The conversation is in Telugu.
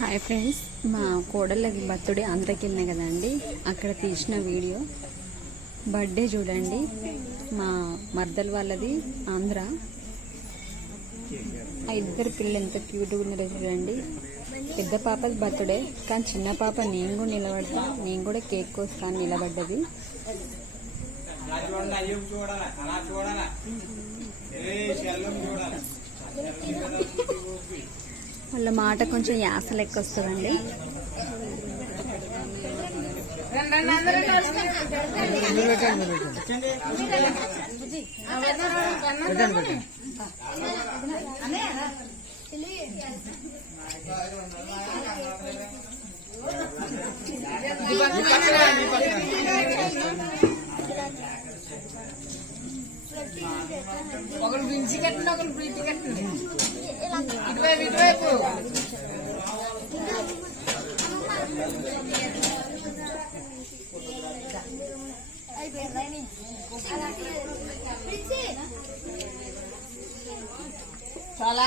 హాయ్ ఫ్రెండ్స్, మా కోడళ్ళకి బర్త్డే ఆంధ్రాకి వెళ్ళినాయి కదండి. అక్కడ తీసిన వీడియో బర్త్డే చూడండి. మా మర్దలు వాళ్ళది ఆంధ్ర. ఆ ఇద్దరు పిల్లలు ఎంత క్యూట్గా ఉన్నారో చూడండి. పెద్ద పాపది బర్త్డే, కానీ చిన్న పాప నేను కూడా నిలబడతా, నేను కూడా కేక్ కోస్తాను నిలబడ్డది. వాళ్ళ మాట కొంచెం యాస లెక్క వస్తుందండి. ఒకరు బించి కట్టండి, ఒకరు బ్రిడ్జి కట్టండి. ఇటువైపు ఇటువైపు చాలా